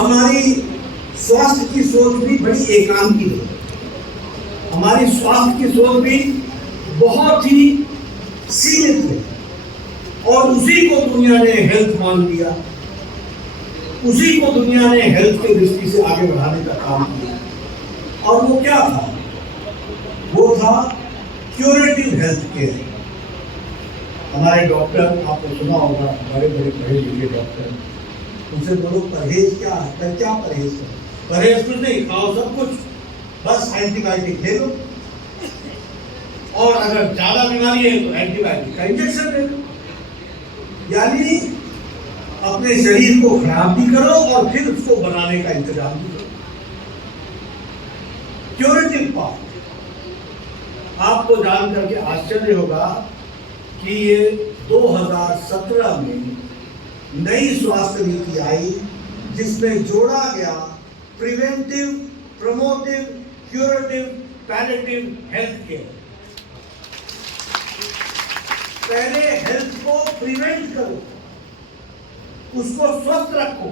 हमारी स्वास्थ्य की सोच भी बड़ी एकांकी है। हमारी स्वास्थ्य की सोच भी बहुत ही सीमित है और उसी को दुनिया ने हेल्थ मान लिया, उसी को दुनिया ने हेल्थ के दृष्टि से आगे बढ़ाने का काम किया। और वो क्या था? वो था क्यूरेटिव हेल्थ केयर। हमारे डॉक्टर, आपने सुना होगा, बड़े बड़े पढ़े लिखे डॉक्टर, उनसे बोलो परहेज क्या है, क्या परहेज है? परहेज कुछ नहीं, खाओ सब कुछ, बस एंटीबायोटिक ले लो, और अगर ज्यादा बीमारी है तो एंटीबायोटिक का इंजेक्शन ले लो। यानी अपने शरीर को खराब भी करो और फिर उसको बनाने का इंतजाम भी करो। Curative part. आपको जान करके आश्चर्य होगा कि ये 2017 में नई स्वास्थ्य नीति आई जिसमें जोड़ा गया preventive, promotive, curative, palliative health care. पहले हेल्थ को प्रिवेंट करो, उसको स्वस्थ रखो,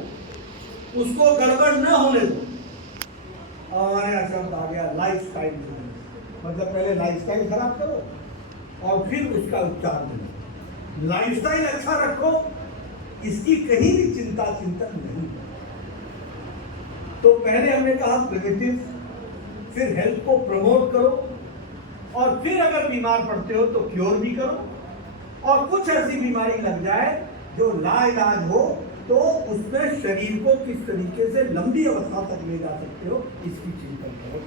उसको गड़बड़ न होने दो। हमारे यहाँ शब्द आ गया लाइफस्टाइल, मतलब पहले लाइफस्टाइल खराब करो और फिर उसका उपचार करो। लाइफस्टाइल अच्छा रखो, इसकी कहीं भी चिंतन नहीं। तो पहले हमने कहा प्रिवेंटिव, फिर हेल्थ को प्रमोट करो, और फिर अगर बीमार पड़ते हो तो क्योर भी करो, और कुछ ऐसी बीमारी लग जाए जो लाइलाज हो तो उसमें शरीर को किस तरीके से लंबी अवस्था तक ले जा सकते हो, इसकी चिंतन करो।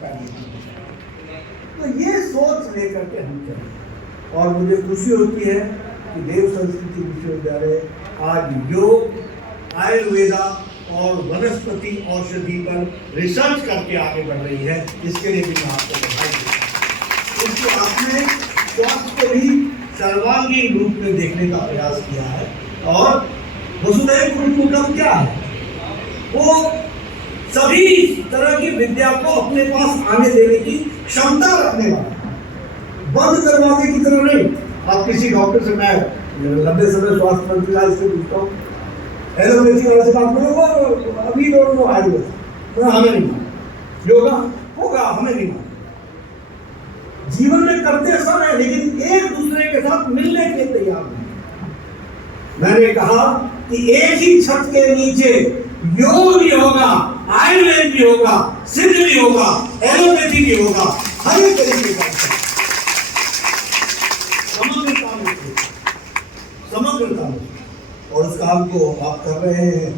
तो ये सोच लेकर के हम चलें। और मुझे खुशी होती है कि देव संस्कृति विश्वविद्यालय आज योग, आयुर्वेदा और वनस्पति औषधि पर रिसर्च करके आगे बढ़ रही है। इसके लिए भी मैं आपको बधाई देता हूँ, क्योंकि आपने स्वास्थ्य को भी सर्वांगीण रूप में देखने का प्रयास किया है। और वसुधैव कुटुंबकम क्या है? वो सभी तरह की विद्या को अपने पास आने देने की क्षमता रखने वाला, बंद दरवाजे की तरह नहीं। आप किसी डॉक्टर से, मैं लंबे समय स्वास्थ्य मंत्री से पूछता हूँ, एलोपैथी वाले से बात करो, वो अभी डोंट नो आयुर्वेद, हमें नहीं मालूम, योगा होगा हमें नहीं मालूम। जीवन में करते सब है, लेकिन एक दूसरे के साथ मिलने के लिए तैयार नहीं। मैंने कहा कि एक ही छत के नीचे योग भी होगा, आयुर्वेद भी होगा, सिद्ध भी होगा, एलोपैथी भी होगा, हर एक तरीके का समग्रता में। और उस काम को आप कर रहे हैं,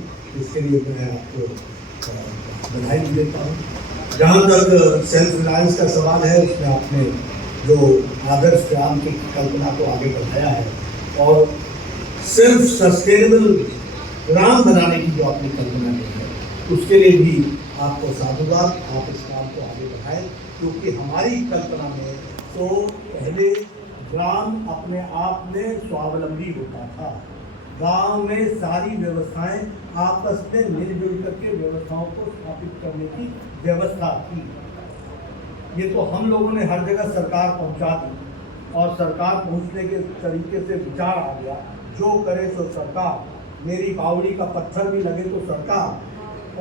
इसके लिए मैं आपको बधाई भी देता हूँ। जहाँ तक सेल्फ रिलायंस का सवाल है, उसमें आपने जो आदर्श ग्राम की कल्पना को आगे बढ़ाया है और सेल्फ सस्टेनेबल ग्राम बनाने की जो आपने कल्पना की है, उसके लिए भी आपको साधुवाद। आप इस काम को आगे बढ़ाएं, क्योंकि हमारी कल्पना में तो पहले ग्राम अपने आप में स्वावलंबी होता था। गांव में सारी व्यवस्थाएं आपस में मिलजुल करके व्यवस्थाओं को स्थापित करने की व्यवस्था थी। ये तो हम लोगों ने हर जगह सरकार पहुंचा दी, और सरकार पहुंचने के तरीके से विचार आ गया, जो करे सो सरकार, मेरी बावड़ी का पत्थर भी लगे तो सरकार,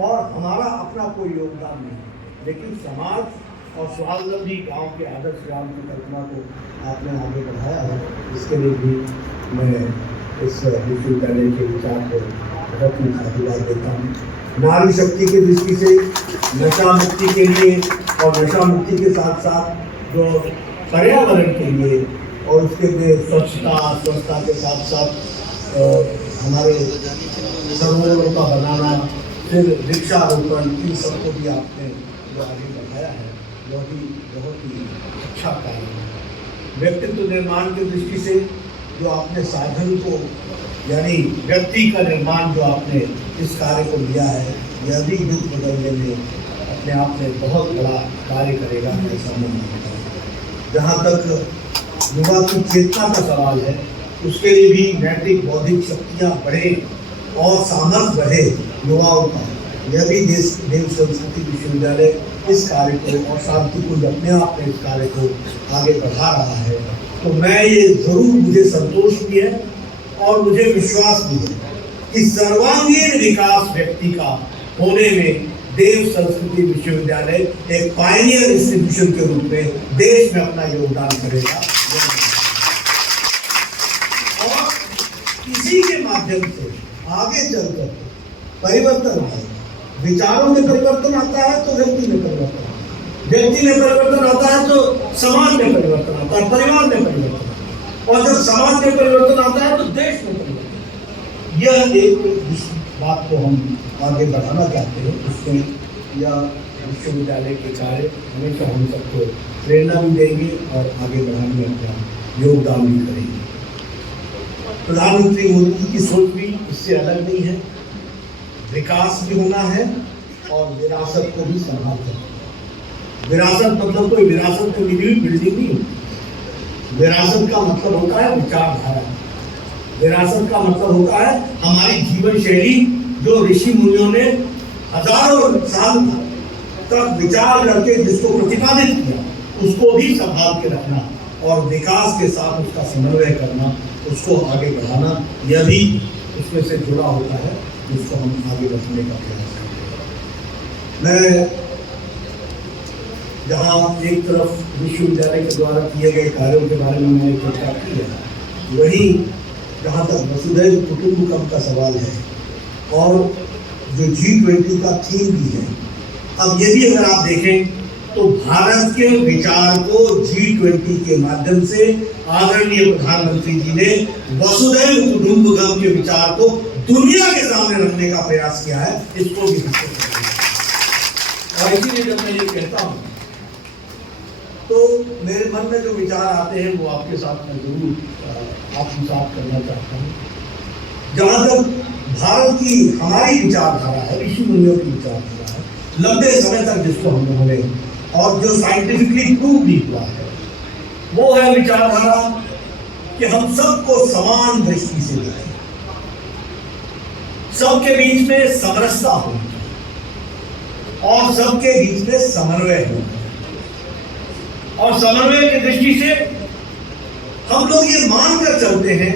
और हमारा अपना कोई योगदान नहीं। लेकिन समाज और स्वावलंबी गांव के आदर्श ग्राम की कल्पना को आपने आगे बढ़ाया है, इसके लिए भी मैं इस विश्वविद्यालय के विचार को बहुत ही साधुवाद देता हूँ। नारी शक्ति की दृष्टि से नशा मुक्ति के लिए, और नशा मुक्ति के साथ साथ जो पर्यावरण के लिए, और उसके लिए स्वच्छता के साथ साथ हमारे सरोवरों का बनाना, फिर वृक्षारोपण, इन सबको भी आपने जो आगे बढ़ाया है, वह भी बहुत ही अच्छा कार्य है। व्यक्तित्व निर्माण की दृष्टि से जो आपने साधन को, यानी व्यक्ति का निर्माण जो आपने इस कार्य को लिया है, यह भी युग बदलने में अपने आप में बहुत बड़ा कार्य करेगा, ऐसा मैं मानता हूँ। जहाँ तक युवा की चेतना का सवाल है, उसके लिए भी नैतिक बौद्धिक शक्तियाँ बढ़े और सामर्थ्य बढ़े युवाओं का, यह भी देव संस्कृति विश्वविद्यालय इस कार्य को और शांतिपूर्ण अपने आप में इस कार्य को आगे बढ़ा रहा है। तो मैं ये जरूर, मुझे संतोष भी है और मुझे विश्वास भी है कि सर्वांगीण विकास व्यक्ति का होने में देव संस्कृति विश्वविद्यालय एक पायनियर इंस्टीट्यूशन के रूप में देश में अपना योगदान करेगा और इसी के माध्यम से आगे चलकर परिवर्तन आएगा। विचारों में परिवर्तन आता है तो व्यक्ति में परिवर्तन आता है, व्यक्ति में परिवर्तन आता है तो समाज में परिवर्तन आता है, परिवार में परिवर्तन आता है, और जब समाज में परिवर्तन आता है तो देश में परिवर्तन आता है। यह एक बात को हम आगे बढ़ाना चाहते हैं। इसमें यह विश्वविद्यालय के कार्य हमेशा हम सबको प्रेरणा भी देंगे और आगे बढ़ाने में अपना योगदान भी करेंगे। प्रधानमंत्री मोदी जी की सोच भी इससे अलग नहीं है। विकास भी होना है और विरासत को भी संभालना है। विरासत मतलब कोई विरासत में मिली हुई बिल्डिंग नहीं। विरासत का मतलब होता है विचारधारा। विरासत का मतलब होता है हमारी जीवन शैली, जो ऋषि मुनियों ने हजारों साल तक विचार करके जिसको प्रतिपादित किया, उसको भी संभाल के रखना और विकास के साथ उसका समन्वय करना, उसको आगे बढ़ाना, यह भी उसमें से जुड़ा होता है, जिसको हम आगे बढ़ाने का प्रयास करते हैं। मैं जहाँ एक तरफ विश्वविद्यालय के द्वारा किए गए कार्यों के बारे में मैंने चर्चा की है, वहीं जहाँ तक वसुधैव कुटुंबकम का सवाल है और जो G20 का थीम भी है, अब ये भी अगर आप देखें तो भारत के विचार को G20 के माध्यम से आदरणीय प्रधानमंत्री जी ने वसुधैव कुटुंबकम के विचार को दुनिया के सामने रखने का प्रयास किया है। इसको भी और इसीलिए जब मैं ये कहता हूँ तो मेरे मन में जो विचार आते हैं वो आपके साथ मैं जरूर आत्मसात करना चाहता हूँ। जहाँ तक भारत की हमारी विचारधारा है, ऋषि मुनियों की विचारधारा है, लंबे समय तक जिसको हम लोगों ने और जो साइंटिफिकली प्रूव भी हुआ है, वो है विचारधारा कि हम सबको समान दृष्टि से देखें, सबके बीच में समरसता होनी चाहिए और सबके बीच में समन्वय होना चाहिए। और समन्वय की दृष्टि से हम लोग ये मानकर चलते हैं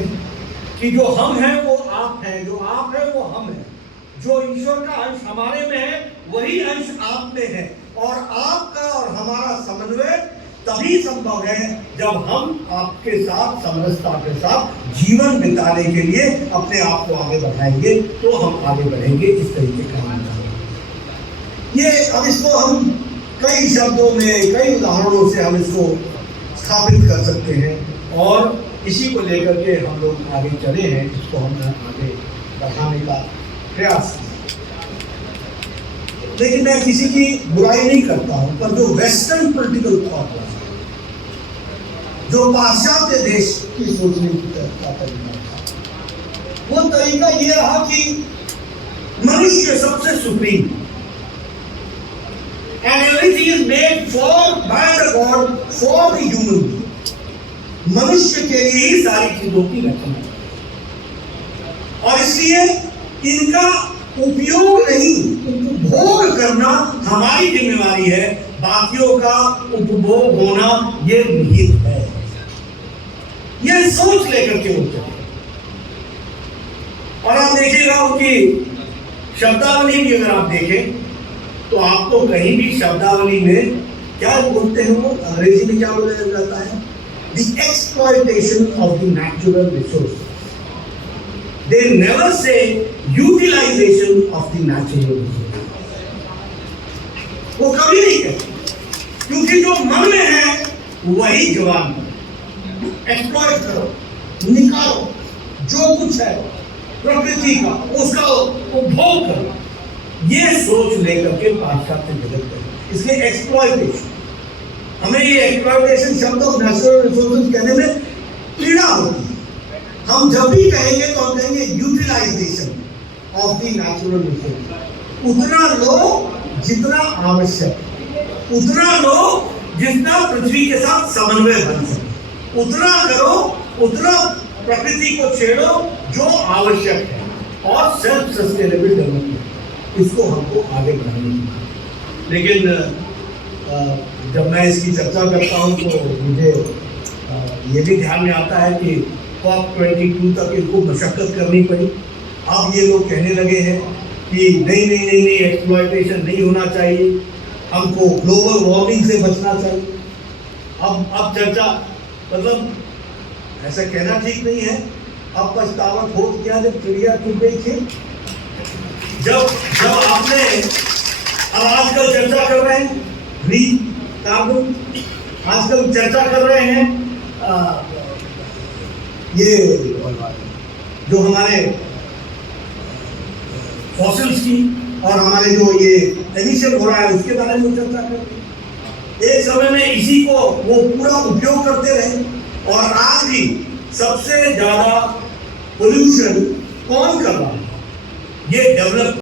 कि जो हम हैं वो आप हैं, जो आप हैं वो हम हैं, जो ईश्वर का अंश हमारे में है वही अंश आप में है, और आपका और हमारा समन्वय तभी संभव है जब हम आपके साथ समरसता के साथ जीवन बिताने के लिए अपने आप को आगे बढ़ाएंगे, तो हम आगे बढ़ेंगे। इस तरीके का ये अब इसको हम कई शब्दों में, कई उदाहरणों से हम इसको स्थापित कर सकते हैं और इसी को लेकर के हम लोग आगे चले हैं, इसको हमने आगे बढ़ाने का प्रयास किया। लेकिन मैं किसी की बुराई नहीं करता हूं, पर जो वेस्टर्न पॉलिटिकल थॉट, जो पाश्चात्य देश की सोचने की का तरीका था, वो तरीका ये रहा कि मनुष्य सबसे supreme and everything is made by the God for the human being. मनुष्य के लिए ही सारी चीजों की रचना है और इसलिए इनका उपयोग नहीं, उपभोग करना हमारी जिम्मेवारी है, बाकियों का उपभोग होना ये निहित है। ये सोच लेकर के होते हैं। और आप देखिएगा उनकी शब्दावली भी अगर आप देखें तो आपको कहीं भी शब्दावली में क्या बोलते हैं, वो अंग्रेजी में क्या बोला जाता है, the exploitation of the natural resources. They never say utilization of the natural resources. वो कभी नहीं कहते, क्योंकि जो मन में है वही जवान है। एक्सप्लॉइट करो, निकालो जो कुछ है प्रकृति का, उसका उपभोग करो, ये सोच लेकर के पाश्चात्य जगत है। इसलिए एक्सप्लॉइटेशन, हमें ये एक्सप्लॉइटेशन शब्द ऑफ नेचुरल रिसोर्सेज कहने में पीड़ा होती है। हम जब भी कहेंगे तो हम कहेंगे utilization of the natural resource. उतना लो जितना आवश्यक, उतना लो जितना पृथ्वी के साथ समन्वय बन सके, उतना करो, उतना प्रकृति को छेड़ो जो आवश्यक है, और सेल्फ सस्टेनेबल डेवलपमेंट, इसको हमको आगे बढ़ाने की। लेकिन जब मैं इसकी चर्चा करता हूँ तो मुझे ये भी ध्यान में आता है कि COP22 तक इनको मशक्कत करनी पड़ी। अब ये लोग कहने लगे हैं कि नहीं एक्सप्लॉयटेशन नहीं होना चाहिए, हमको ग्लोबल वार्मिंग से बचना चाहिए। अब चर्चा मतलब ऐसा कहना ठीक नहीं है। अब पछतावा हो क्या जब चिड़िया चुप गई थी, जब आपने अब आजकल चर्चा कर रहे हैं ग्रीन कार्बन, आजकल चर्चा कर रहे हैं ये जो हमारे फॉसिल्स की और हमारे जो ये एमिशन हो रहा है उसके बारे में चर्चा कर रहे हैं। एक समय में इसी को वो पूरा उपयोग करते रहे और आज भी सबसे ज्यादा पोल्यूशन कौन कर रहा है? ये डेवलप